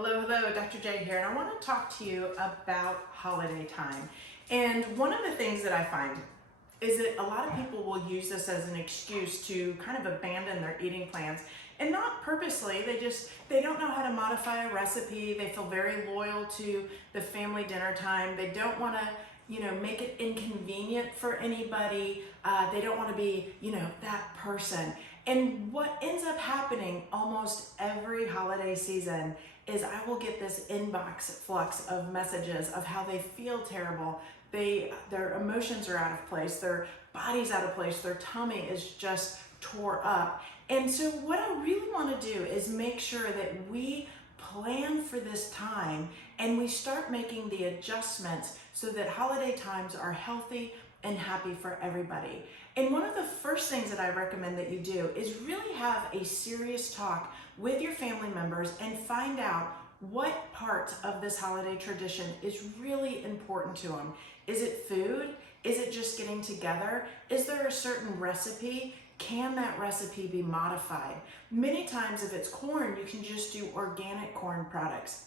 Hello, hello, Dr. J here, and I want to talk to you about holiday time. And one of the things that I find is that a lot of people will use this as an excuse to kind of abandon their eating plans, and not purposely. They don't know how to modify a recipe. They feel very loyal to the family dinner time. They don't want to make it inconvenient for anybody. They don't want to be that person. And what ends up happening almost every holiday season is I will get this inbox flux of messages of how they feel terrible. Their emotions are out of place, their body's out of place, their tummy is just tore up. And so what I really want to do is make sure that we plan for this time and we start making the adjustments so that holiday times are healthy and happy for everybody. And one of the first things that I recommend that you do is really have a serious talk with your family members and find out what part of this holiday tradition is really important to them. Is it food? Is it just getting together? Is there a certain recipe? Can that recipe be modified? Many times if it's corn, you can just do organic corn products.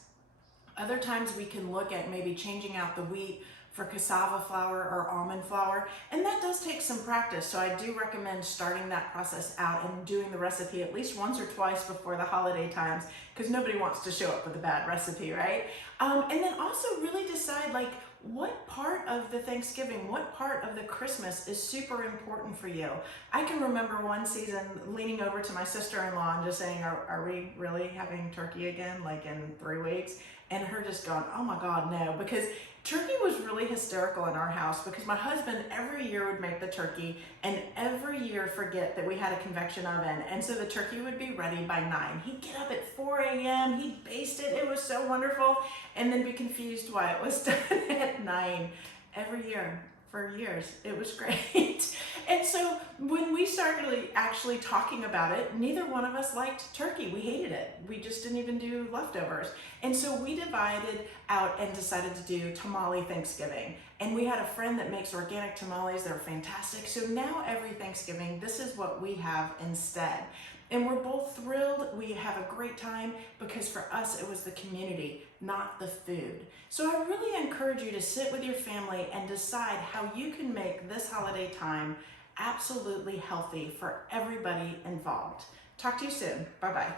Other times we can look at maybe changing out the wheat for cassava flour or almond flour, and that does take some practice. So I do recommend starting that process out and doing the recipe at least once or twice before the holiday times, because nobody wants to show up with a bad recipe, right? And then also really decide what part of the Thanksgiving, what part of the Christmas is super important for you. I can remember one season leaning over to my sister-in-law and just saying, are we really having turkey again, like in 3 weeks? And her just going, oh my God, no, because turkey was really hysterical in our house because my husband every year would make the turkey and every year forget that we had a convection oven. And so the turkey would be ready by 9. He'd get up at 4 a.m., he'd baste it, it was so wonderful, and then be confused why it was done at 9 every year. For years. It was great. And so when we started actually talking about it, neither one of us liked turkey. We hated it. We just didn't even do leftovers. And so we divided out and decided to do tamale Thanksgiving. And we had a friend that makes organic tamales. They're fantastic. So now every Thanksgiving, this is what we have instead. And we're both thrilled. We have a great time because for us, it was the community, not the food. So I really encourage you to sit with your family and decide how you can make this holiday time absolutely healthy for everybody involved. Talk to you soon. Bye-bye.